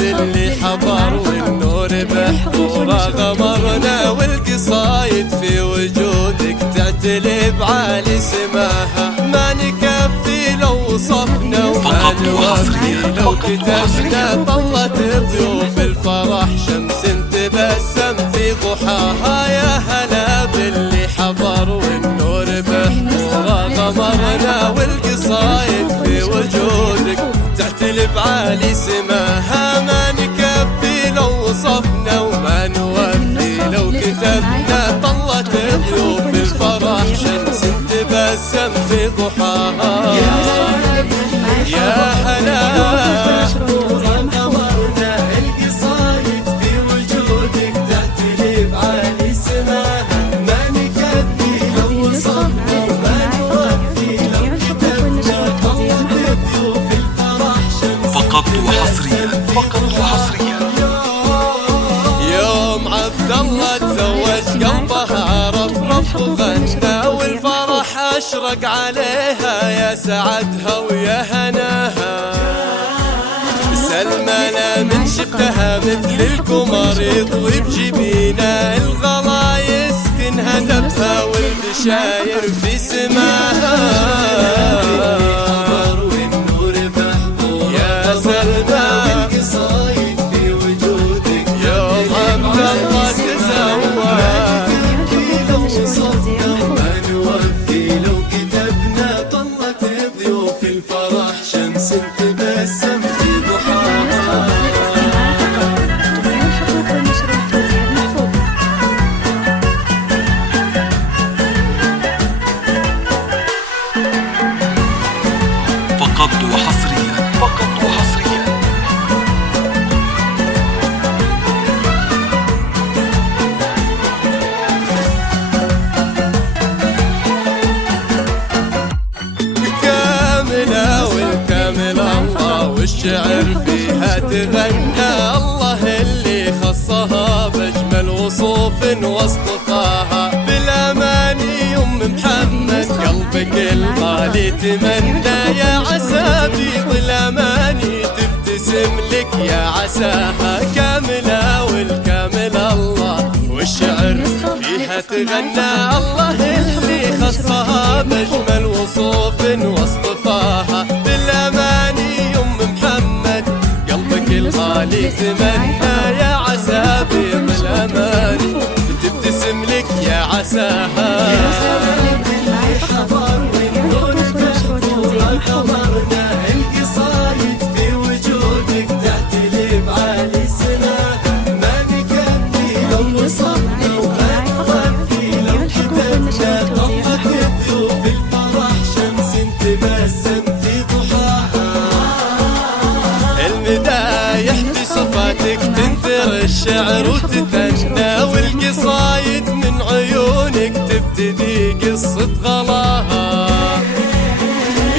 باللي حضر والنور بحضوره غمرنا، والقصايد في وجودك تعتلي بعالي سماها. ما نكفي لو وصفنا وما نوفي لو كتبنا، طلت ضيوف الفرح شمس تبسم في ضحاها. يا هلا باللي حضر والنور بحضوره غمرنا، والقصايد في وجودك تعتلي بعالي سماها. ما نكفي لو وصفنا وما نوفي لو كتبنا، طلت ضيوف الفرح شمس تبسم في ضحاها. يا هلا غمرنا، القصايد في وجودك تعتلي بعالي سماها. ما نكفي لو وصفنا وما نوفي لو كتبنا، طلت ضيوف الفرح شمس فقط وحصريا يوم عبد الله تزوج قلبها رفرف وغنى، والفرح اشرق عليها يا سعدها ويا هناها. سلمنا من شفتها مثل القمر يضوي بجبينها، الغلا يسكن هدفها والبشاير في سماها. يا سلمى الفرح شمس تبسم في ضحاها. فقط وحصريا والشعر فيها تغنى، الله اللي خصها بأجمل وصوف واصطفاها. بالأماني أم محمد قلبك الغالي تمنى، يا عسى بيض الأماني تبتسم لك يا عساها. كاملة والكامل الله والشعر فيها تغنى، الله اللي خصها بأجمل وصوف واصطفاها. بالأماني الغالي تمنى، يا عسى بيض الأماني تبتسم لك يا عساها. غمرنا، القصايد في وجودك تعتلي بعالي سماها. ما نكفي لو وصفنا وما نوفي لو كتبنا، طلت ضيوف الفرح شمس تبسم في ضحاها. المدايح بصفاتك تنثر الشعر وتثنى، والقصايد من عيونك تبتدي قصة غلاها.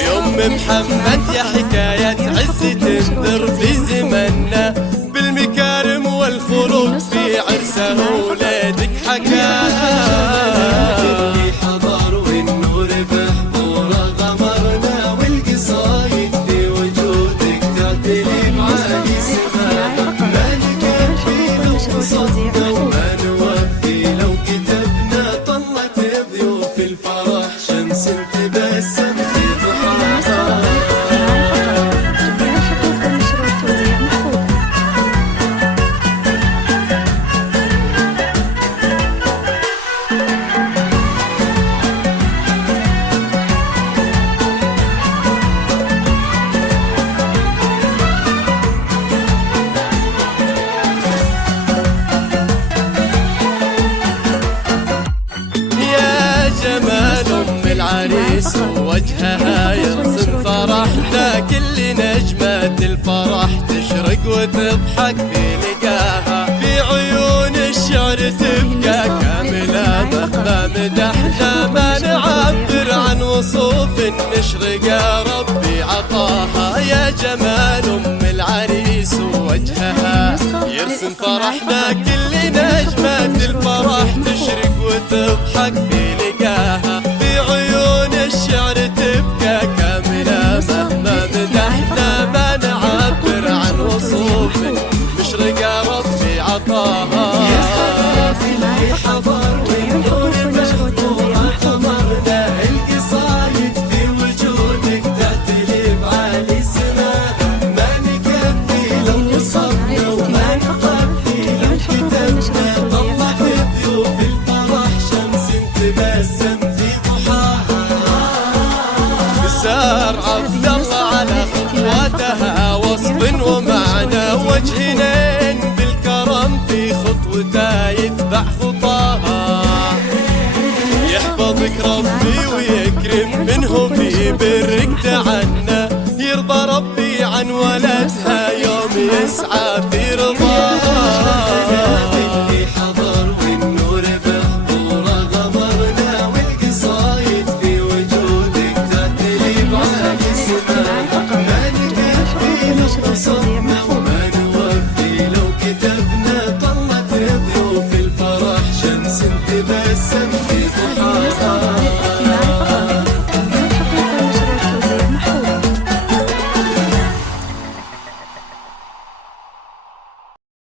يوم محمد يا حكاية عز تندر في زمننا، بالمكارم والخلوق في عرسه ولادك حكاها. اللي حضر والنور بحضوره غمرنا، والقصايد في وجودك تعتلي بعالي سماها. ما نكفي لو وصفنا وما نوفي لو كتبنا، طلت ضيوف الفرح شمس تبسم في ضحاها. العريس ووجهها يرسم فرحنا، كل نجمة الفرح تشرق وتضحك في لقاها. في عيون الشعر تبقى كاملة مهما مدحنا، ما نعبر عن وصوف مشرقة ربي عطاها. يا جمال أم العريس ووجهها يرسم فرحنا، كل نجمة الفرح تشرق وتضحك في لقاها. في عيون الشعر تبقى كاملة مهما مدحنا، ما نعبر عن وصوف يسار عبد الله على خطواتها وصف ومعنى وجهين بالكرم في خطوته يتبع خطاها. يحفظك ربي ويكرم منه في برك تعنى، يرضى ربي عن ولدها يوم يسعى في رضاها.